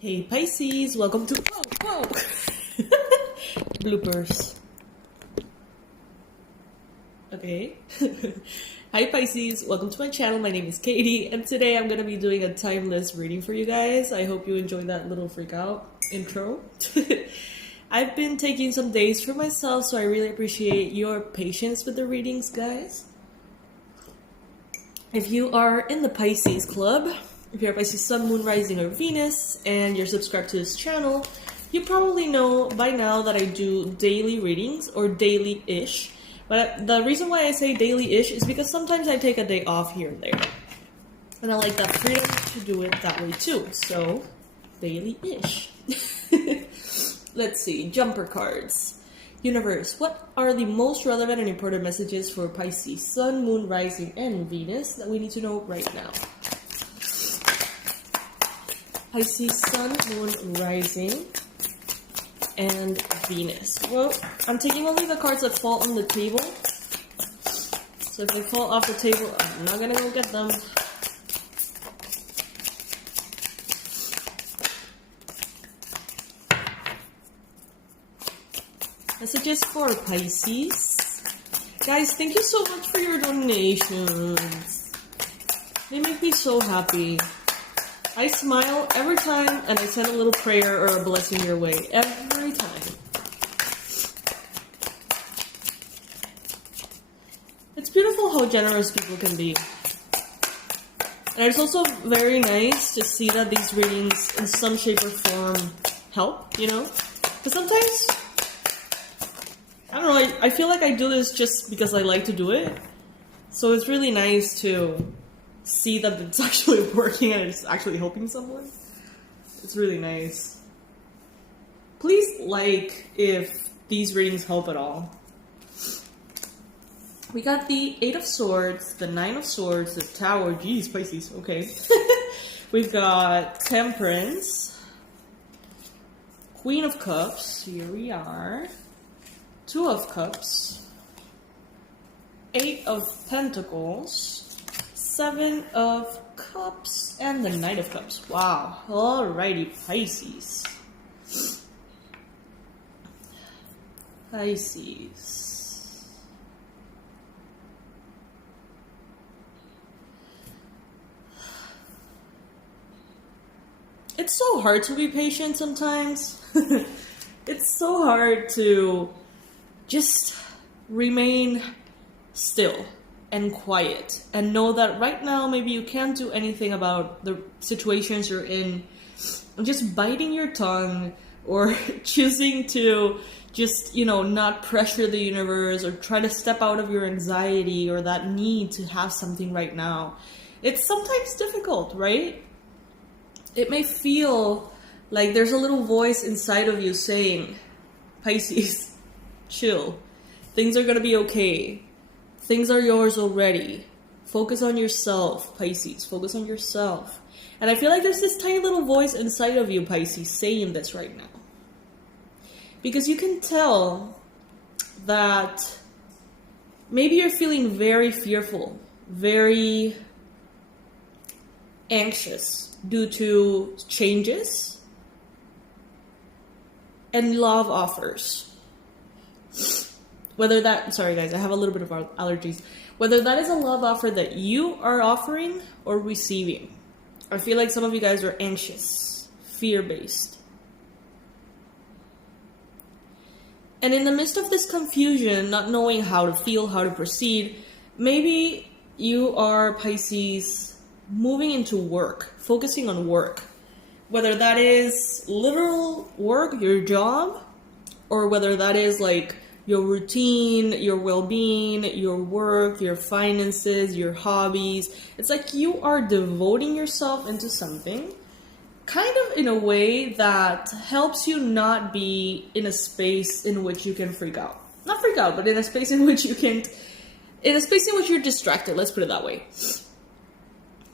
Hey Pisces, welcome to whoa bloopers. Okay. Hi Pisces, welcome to my channel. My name is Katie, and today I'm gonna be doing a timeless reading for you guys. I hope you enjoyed that little freak out intro. I've been taking some days for myself, so I really appreciate your patience with the readings, guys. If you are in the Pisces club, if you're a Pisces Sun, Moon, Rising, or Venus, and you're subscribed to this channel, you probably know by now that I do daily readings, or daily-ish. But the reason why I say daily-ish is because sometimes I take a day off here and there. And I like that freedom to do it that way too. So, daily-ish. Let's see, jumper cards. Universe, what are the most relevant and important messages for Pisces Sun, Moon, Rising, and Venus that we need to know right now? Pisces Sun, Moon, Rising, and Venus. Well, I'm taking only the cards that fall on the table. So if they fall off the table, I'm not gonna go get them. Messages for Pisces. Guys, thank you so much for your donations. They make me so happy. I smile every time, and I send a little prayer or a blessing your way every time. It's beautiful how generous people can be. And it's also very nice to see that these readings in some shape or form help, you know? Because sometimes, I don't know, I feel like I do this just because I like to do it. So it's really nice to see that it's actually working and it's actually helping someone. It's really nice. Please like if these readings help at all. We got the 8 of Swords, the 9 of Swords, the Tower. Jeez, Pisces, okay. We've got Temperance, Queen of Cups, here we are, 2 of Cups, 8 of Pentacles, 7 of Cups, and the Knight of Cups. Wow. Alrighty, Pisces. Pisces. It's so hard to be patient sometimes. It's so hard to just remain still and quiet and know that right now maybe you can't do anything about the situations you're in. Just biting your tongue or choosing to just, you know, not pressure the universe or try to step out of your anxiety or that need to have something right now. It's sometimes difficult, right? It may feel like there's a little voice inside of you saying, Pisces, chill. Things are gonna be okay. Things are yours already. Focus on yourself, Pisces. Focus on yourself. And I feel like there's this tiny little voice inside of you, Pisces, saying this right now. Because you can tell that maybe you're feeling very fearful, very anxious due to changes and love offers. Whether that, sorry guys, I have a little bit of allergies. Whether that is a love offer that you are offering or receiving. I feel like some of you guys are anxious, fear-based. And in the midst of this confusion, not knowing how to feel, how to proceed, maybe you are, Pisces, moving into work, focusing on work. Whether that is literal work, your job, or whether that is like your routine, your well-being, your work, your finances, your hobbies. It's like you are devoting yourself into something kind of in a way that helps you not be in a space in which you can freak out. Not freak out, but in a space in which you can't, in a space in which you're distracted, let's put it that way.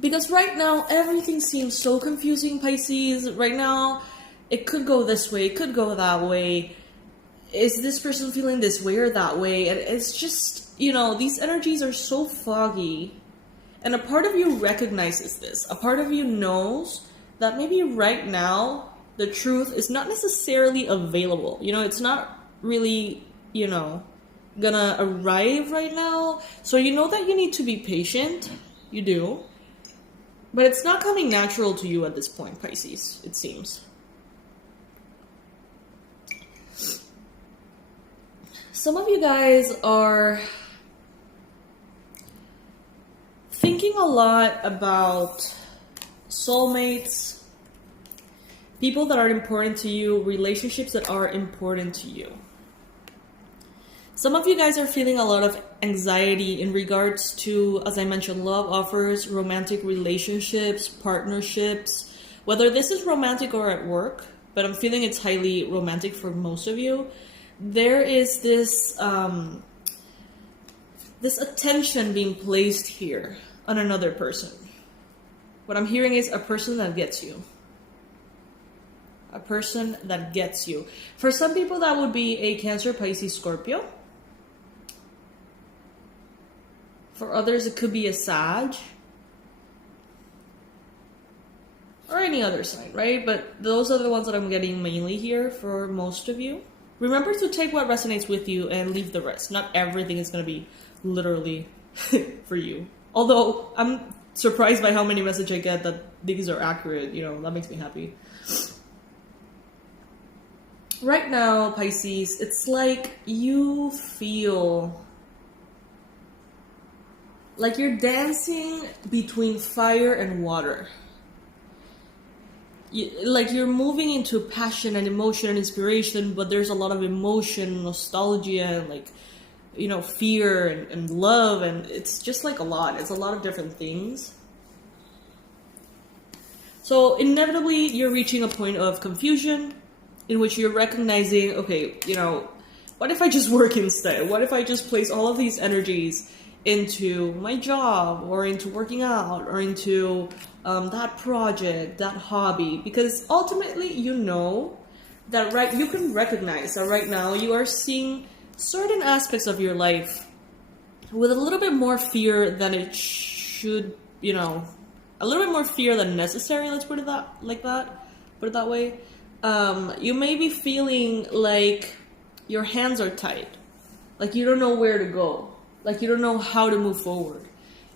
Because right now, everything seems so confusing, Pisces. Right now, it could go this way, it could go that way. Is this person feeling this way or that way? And it's just, you know, these energies are so foggy. And a part of you recognizes this. A part of you knows that maybe right now the truth is not necessarily available. You know, it's not really, you know, gonna arrive right now. So you know that you need to be patient. You do. But it's not coming natural to you at this point, Pisces, it seems. Some of you guys are thinking a lot about soulmates, people that are important to you, relationships that are important to you. Some of you guys are feeling a lot of anxiety in regards to, as I mentioned, love offers, romantic relationships, partnerships, whether this is romantic or at work, but I'm feeling it's highly romantic for most of you. There is this this attention being placed here on another person. What I'm hearing is a person that gets you. A person that gets you. For some people, that would be a Cancer, Pisces, Scorpio. For others, it could be a Sag. Or any other sign, right? But those are the ones that I'm getting mainly here for most of you. Remember to take what resonates with you and leave the rest. Not everything is going to be literally for you. Although, I'm surprised by how many messages I get that these are accurate. You know, that makes me happy. Right now, Pisces, it's like you feel like you're dancing between fire and water. Like you're moving into passion and emotion and inspiration, but there's a lot of emotion, nostalgia, and like, you know, fear and love, and it's just like a lot. It's a lot of different things. So inevitably, you're reaching a point of confusion in which you're recognizing, okay, you know, what if I just work instead? What if I just place all of these energies into my job, or into working out, or into that project, that hobby? Because ultimately, you know that you can recognize that right now you are seeing certain aspects of your life with a little bit more fear than it should, you know, a little bit more fear than necessary. Let's put it put it that way. You may be feeling like your hands are tied, like you don't know where to go, like you don't know how to move forward.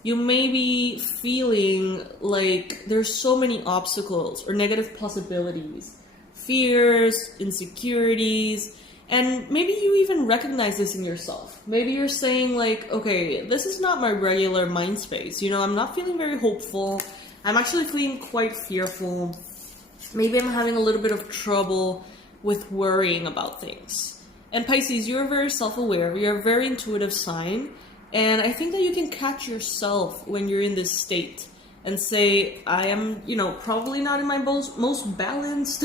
You may be feeling like there's so many obstacles or negative possibilities, fears, insecurities, and maybe you even recognize this in yourself. Maybe you're saying like, okay, this is not my regular mind space. You know, I'm not feeling very hopeful. I'm actually feeling quite fearful. Maybe I'm having a little bit of trouble with worrying about things. And Pisces, you're very self-aware. You're a very intuitive sign. And I think that you can catch yourself when you're in this state and say, I am, you know, probably not in my most balanced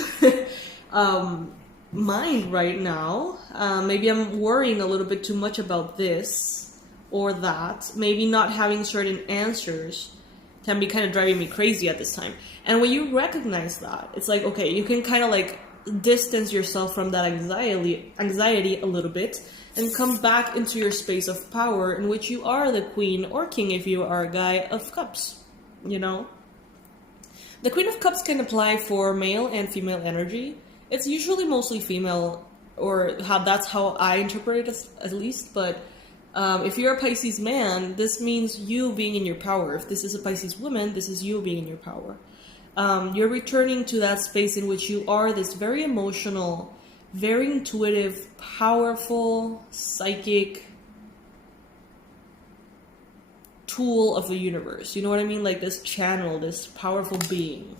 mind right now. Maybe I'm worrying a little bit too much about this or that. Maybe not having certain answers can be kind of driving me crazy at this time. And when you recognize that, it's like, okay, you can kind of like distance yourself from that anxiety a little bit and come back into your space of power in which you are the queen or king if you are a guy of cups, you know? The Queen of Cups can apply for male and female energy. It's usually mostly female, or that's how I interpret it at least, but if you're a Pisces man, this means you being in your power. If this is a Pisces woman, this is you being in your power. You're returning to that space in which you are this very emotional, very intuitive, powerful, psychic tool of the universe. You know what I mean? Like this channel, this powerful being.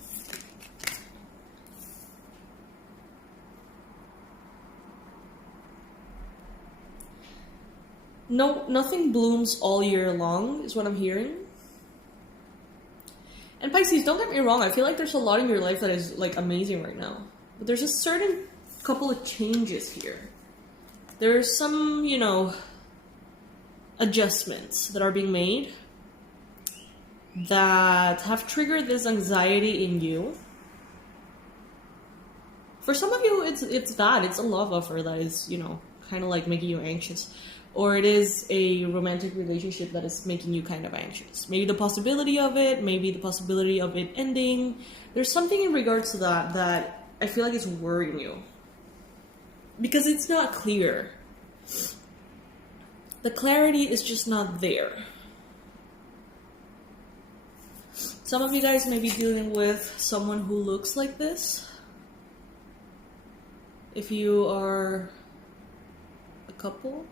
No, nothing blooms all year long, is what I'm hearing. And Pisces, don't get me wrong, I feel like there's a lot in your life that is like amazing right now. But there's a certain couple of changes here. There's some, you know, adjustments that are being made that have triggered this anxiety in you. For some of you, it's a love offer that is, you know, kind of like making you anxious. Or it is a romantic relationship that is making you kind of anxious. Maybe the possibility of it, maybe the possibility of it ending. There's something in regards to that I feel like it's worrying you. Because it's not clear. The clarity is just not there. Some of you guys may be dealing with someone who looks like this. If you are a couple.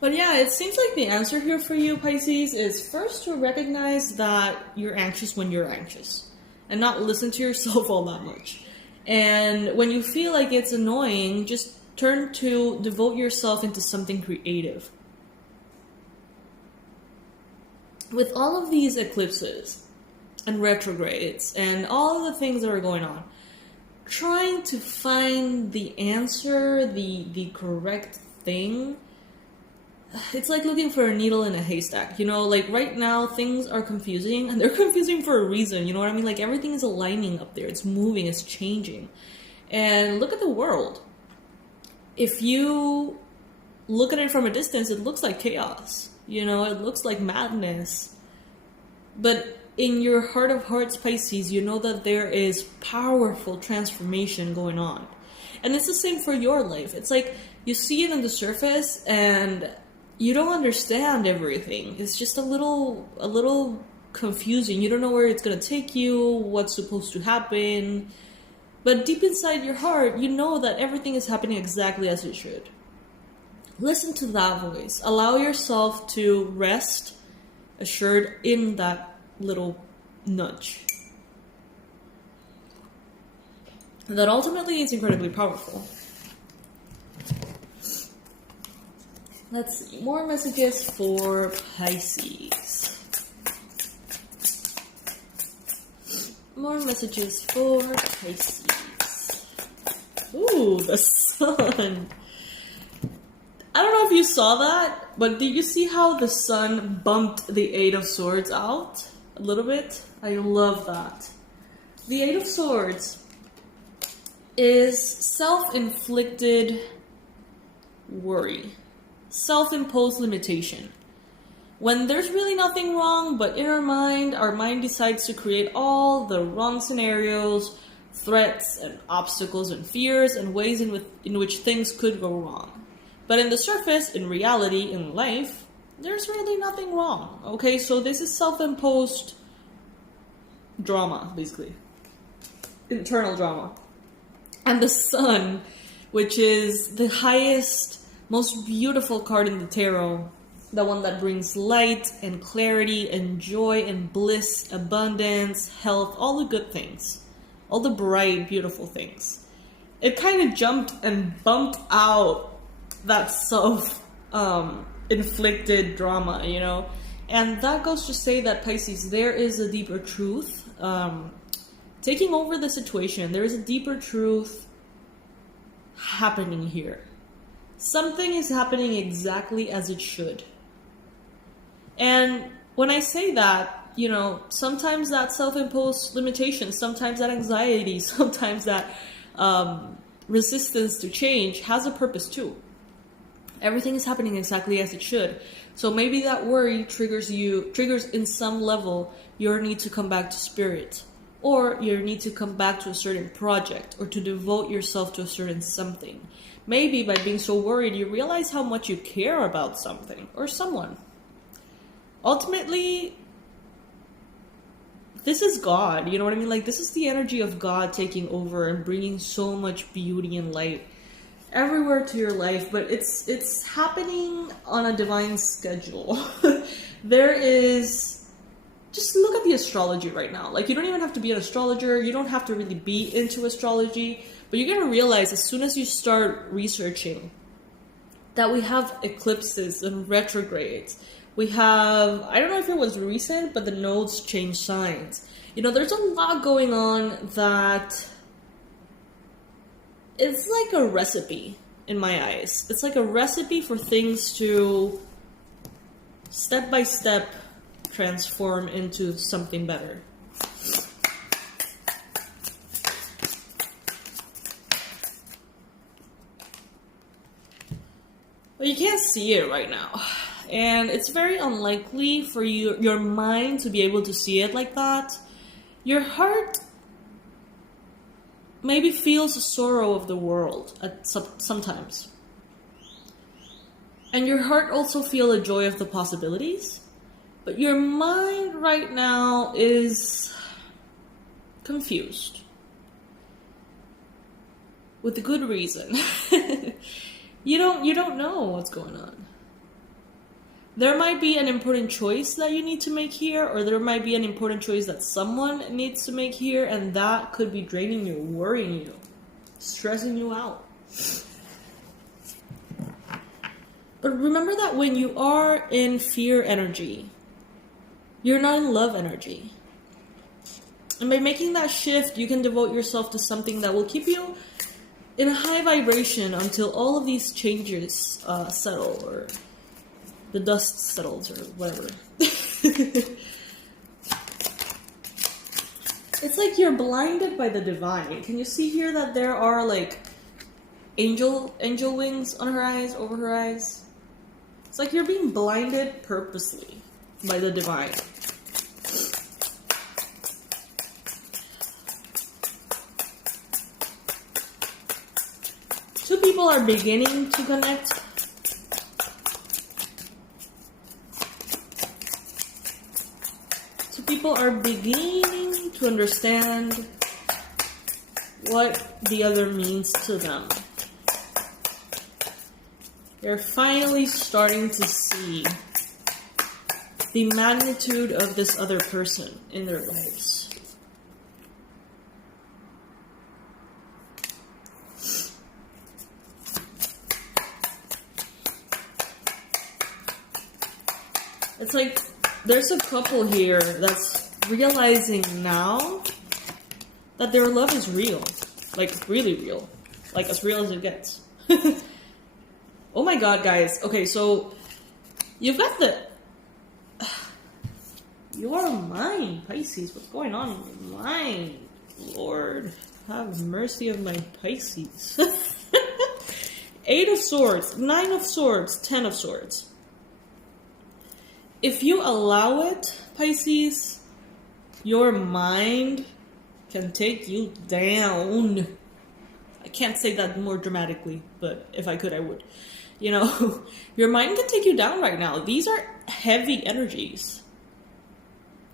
But yeah, it seems like the answer here for you, Pisces, is first to recognize that you're anxious when you're anxious. And not listen to yourself all that much. And when you feel like it's annoying, just turn to devote yourself into something creative. With all of these eclipses and retrogrades and all of the things that are going on, trying to find the answer, the correct thing, it's like looking for a needle in a haystack. You know, like right now things are confusing, and they're confusing for a reason. You know what I mean? Like everything is aligning up there. It's moving, it's changing. And look at the world. If you look at it from a distance, it looks like chaos. You know, it looks like madness. But in your heart of hearts, Pisces, you know that there is powerful transformation going on. And it's the same for your life. It's like you see it on the surface and you don't understand everything. It's just a little confusing. You don't know where it's going to take you, what's supposed to happen. But deep inside your heart, you know that everything is happening exactly as it should. Listen to that voice. Allow yourself to rest assured in that little nudge. That ultimately is incredibly powerful. Let's see. More messages for Pisces. More messages for Pisces. Ooh, the sun. I don't know if you saw that, but did you see how the sun bumped the Eight of Swords out a little bit? I love that. The Eight of Swords is self-inflicted worry, self-imposed limitation. When there's really nothing wrong, but in our mind decides to create all the wrong scenarios, threats and obstacles and fears and ways in which things could go wrong. But in the surface, in reality, in life, there's really nothing wrong. Okay, so this is self-imposed drama, basically. Internal drama. And the sun, which is the highest, most beautiful card in the tarot, the one that brings light and clarity and joy and bliss, abundance, health, all the good things. All the bright, beautiful things. It kind of jumped and bumped out that self-inflicted drama, you know? And that goes to say that, Pisces, there is a deeper truth taking over the situation. There is a deeper truth happening here. Something is happening exactly as it should. And when I say that, you know, sometimes that self-imposed limitation, sometimes that anxiety, sometimes that resistance to change has a purpose too. Everything is happening exactly as it should. So maybe that worry triggers in some level your need to come back to spirit, or your need to come back to a certain project, or to devote yourself to a certain something. Maybe by being so worried, you realize how much you care about something or someone. Ultimately, this is God, you know what I mean? Like, this is the energy of God taking over and bringing so much beauty and light everywhere to your life, but it's happening on a divine schedule. There is, just look at the astrology right now. Like, you don't even have to be an astrologer, you don't have to really be into astrology, but you're gonna realize as soon as you start researching that we have eclipses and retrogrades. We have, I don't know if it was recent, but the nodes change signs. You know, there's a lot going on that it's like a recipe in my eyes. It's like a recipe for things to step by step transform into something better. But you can't see it right now. And it's very unlikely for your mind to be able to see it like that. Your heart maybe feels the sorrow of the world sometimes. And your heart also feels the joy of the possibilities. But your mind right now is confused. With a good reason. You don't know what's going on. There might be an important choice that you need to make here, or there might be an important choice that someone needs to make here, and that could be draining you, worrying you, stressing you out. But remember that when you are in fear energy, you're not in love energy. And by making that shift, you can devote yourself to something that will keep you in a high vibration until all of these changes settle, or the dust settles, or whatever. It's like you're blinded by the divine. Can you see here that there are like angel wings on her eyes, over her eyes? It's like you're being blinded purposely by the divine. Two people are beginning to connect. Two people are beginning to understand what the other means to them. They're finally starting to see the magnitude of this other person in their lives. It's like there's a couple here that's realizing now that their love is real. Like, really real. Like, as real as it gets. Oh my god, guys. Okay, so you've got the... You are mine, Pisces. What's going on in your mind? Lord, have mercy of my Pisces. 8 of Swords, 9 of Swords, 10 of Swords. If you allow it, Pisces, your mind can take you down. I can't say that more dramatically, but if I could, I would. You know, your mind can take you down right now. These are heavy energies.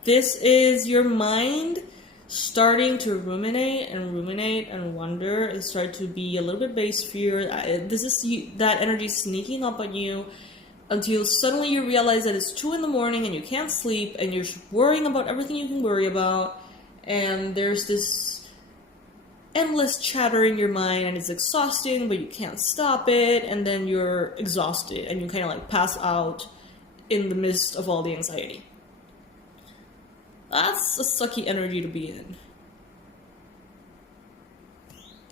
This is your mind starting to ruminate and wonder and start to be a little bit base fear. This is that energy sneaking up on you until suddenly you realize that it's 2 a.m. and you can't sleep and you're worrying about everything you can worry about, and there's this endless chatter in your mind and it's exhausting, but you can't stop it, and then you're exhausted and you kind of like pass out in the midst of all the anxiety. That's a sucky energy to be in.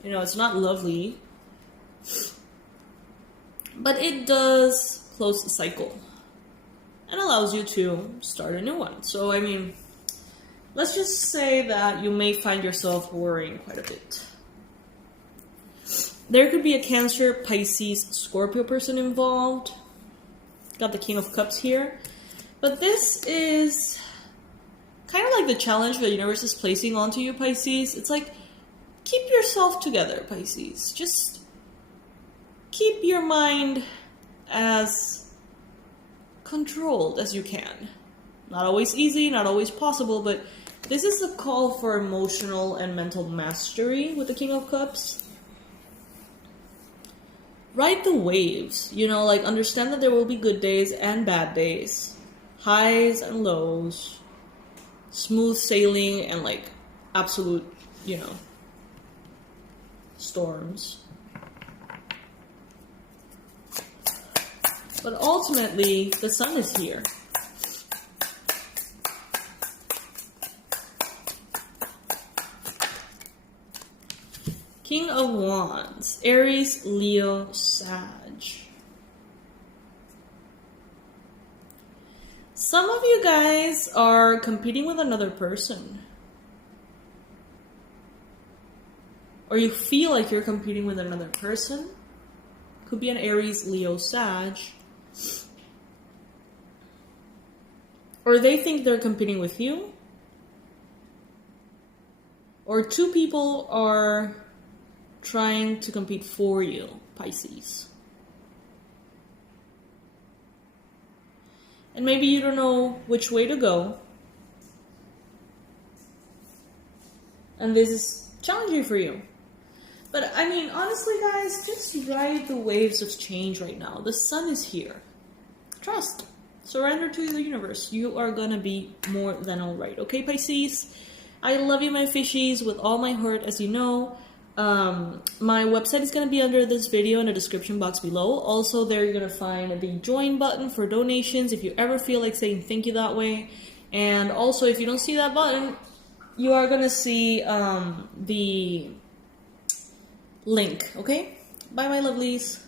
You know, it's not lovely, but it does close the cycle and allows you to start a new one. So, I mean, let's just say that you may find yourself worrying quite a bit. There could be a Cancer, Pisces, Scorpio person involved. Got the King of Cups here. But this is kind of like the challenge the universe is placing onto you, Pisces. It's like, keep yourself together, Pisces. Just keep your mind as controlled as you can. Not always easy, not always possible, but this is a call for emotional and mental mastery with the King of Cups. Ride the waves, you know, like understand that there will be good days and bad days, highs and lows, smooth sailing and like absolute, you know, storms. But ultimately, the sun is here. King of Wands, Aries, Leo, Sag. Some of you guys are competing with another person. Or you feel like you're competing with another person. Could be an Aries, Leo, Sag. Or they think they're competing with you. or two people are trying to compete for you, Pisces. And maybe you don't know which way to go. And this is challenging for you. But I mean, honestly, guys, just ride the waves of change right now. The sun is here. Trust. Surrender to the universe. You are gonna be more than alright. Okay, Pisces? I love you, my fishies, with all my heart, as you know. My website is going to be under this video in the description box below. Also, there you're going to find the join button for donations if you ever feel like saying thank you that way. And also, if you don't see that button, you are going to see the link, okay? Bye, my lovelies.